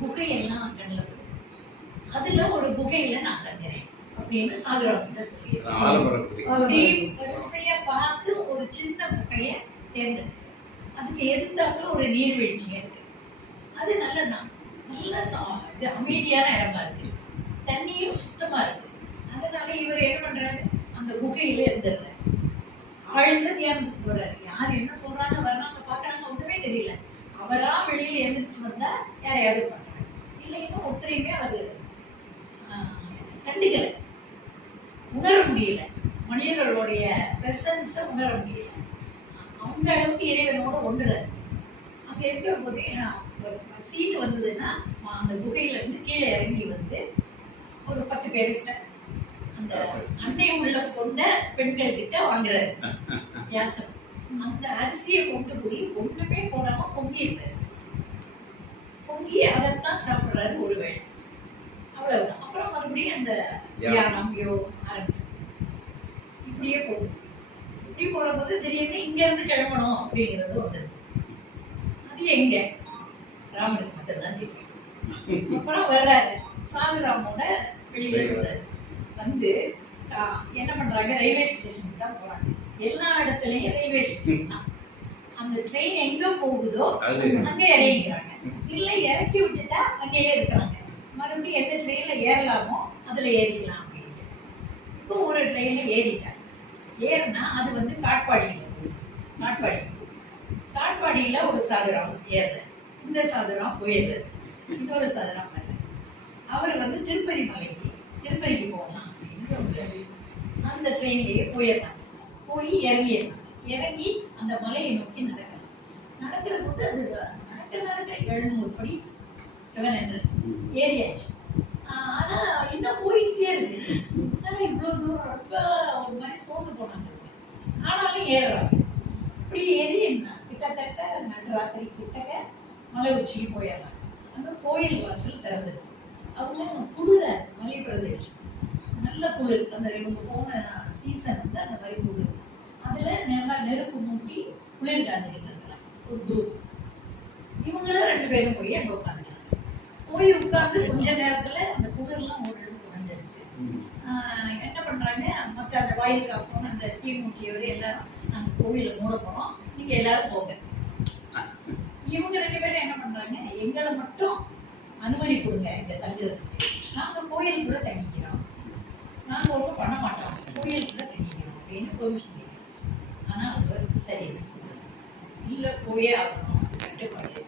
குகையெல்லாம் கண்ணில் படும். அதுல ஒரு குகையில நான் தங்குறேன் அப்படின்னு சாகுறவங்க சொல்லிடுறேன். அப்படி வரிசையா பார்த்து ஒரு சின்ன குகையை தேர்ந்தெடுக்கிறேன். அதுக்கு எதிர்த்தாப்புல ஒரு நீர்வீழ்ச்சி இருக்கு. அது நல்லதான், நல்ல இது அமைதியான இடமா இருக்கு, தண்ணியும் சுத்தமா இருக்கு. அதனால இவர் என்ன பண்றாரு, அந்த குகையில இருந்துடுறாரு. ஆழ்ந்த தியானத்துக்கு போறாரு. யார் என்ன சொல்றாங்க, வர்றாங்க, பாக்குறாங்க, ஒண்ணுமே தெரியல. அவரா வெளியில எழுந்திரிச்சு வந்தா யாரையாவது பாக்குறாங்க, இல்லைன்னா ஒருத்தரையுமே அவரு கண்டுக்கல, உணர முடியல. மனிதர்களுடைய பிரசன்ஸ உணர முடியல. அந்த அளவுக்கு இறைவனோட ஒன்றுறாரு. அங்க இருக்கிற போதே சீன் வந்ததுன்னா அந்த குகையில இருந்து கீழே இறங்கி வந்து ஒரு 10 பேர்கிட்ட அந்த அன்னை உள்ள கொண்ட பெண்கள் கிட்ட வாங்குறாரு வியாசம். அந்த அரிசியை கொண்டு போய் ஒண்ணுமே போடாம பொங்கிடுறாரு. பொங்கி அதைத்தான் சாப்பிடுறாரு ஒரு வேளை, அவ்வளவுதான். அப்புறம் மறுபடியும் அந்த தியானம் ஆரம்பிச்சு இப்படியே போகுது. இப்படி போற போது திடீர்னு இங்க இருந்து கிளம்பணும் அப்படிங்கிறது வந்துருக்கு. அது எங்க ராமனுக்கு மட்டும்தான் தெரியும். அப்புறம் வர்றாரு, சாகுராமோட வெளியில வர்றாரு. வந்து என்ன பண்றாங்க, ரயில்வே ஸ்டேஷனுக்கு தான் போறாங்க. எல்லா இடத்துலயும் ரயில்வே ஸ்டேஷன் தான். அந்த ட்ரெயின் எங்க போகுதோ அங்க இறங்கிக்கிறாங்க, இல்ல இறக்கி விட்டுட்டா அங்கேயே இருக்கிறாங்க. மறுபடியும் எந்த ட்ரெயின்ல ஏறலாமோ அதுல ஏறிக்கலாம் அப்படின்னு. இப்போ ஒரு ட்ரெயின்ல ஏறிட்டாங்க. ஏறினா அது வந்து காட்பாடியில போகுது. காட்பாடியில ஒரு சாகுராம் ஏறுறாரு. இந்த சாகுராம் போயிடுறாரு. இன்னொரு சாகுராம் வர்றாரு. அவர் வந்து திருப்பதிக்கு போகலாம் அப்படின்னு சொல்றாரு. அந்த ட்ரெயின்லயே போயிடலாம். போய் இறங்கி அந்த மலையை நோக்கி நடக்கிற போது அது நடக்க 700 படி 700 ஏறியாச்சு. ஆனா இன்னும் போய்கிட்டே இருக்கு. ஆனா இவ்வளவு தூரம் ரொம்ப ஒரு மாதிரி சோர்ந்து போனாங்க. ஆனாலும் ஏறுறாங்க. இப்படி ஏறி கிட்டத்தட்ட நடுராத்திரி கிட்டக்க மலை உச்சிக்கு போயிடலாம். அங்க கோயில் வாசல் திறந்தது. அவங்க குளிர மலை பிரதேசம், நல்ல குளிர். அந்த இவங்க போன சீசன் வந்து அந்த மாதிரி குளிர். அதுல நல்லா நெருப்பு மூட்டி குளிர் காந்துக்கிட்டு இருக்கிறாங்க ஒரு குரூப். இவங்களும் 2 பேரும் போய் அங்க உட்காந்துக்கிறாங்க. போய் உட்கார்ந்து கொஞ்ச நேரத்துல அந்த குளிர்லாம் ஓரளவு குறைஞ்சிருக்கு. என்ன பண்றாங்க, மற்ற அந்த வாயிலுக்கு போன அந்த தீ மூட்டியவர் எல்லாரும் நாங்க கோவில மூட போறோம், நீங்க எல்லாரும் போங்க. இவங்க 2 பேரும் என்ன பண்றாங்க, எங்களை மட்டும் அனுமதி கொடுங்க இங்க தங்குறதுக்கு, நாங்க கோயிலுக்குள்ள தங்கிக்கிறோம், நாங்க ஒன்றும் பண்ண மாட்டோம், கோயிலுக்குள்ள தங்கிக்கிறோம் அப்படின்னு பெர்மிஷன் கேட்கிறோம். ஆனா அவர் சரின்னு சொல்றாரு, இல்ல போயே ஆகணும், கட்டுப்பாடு.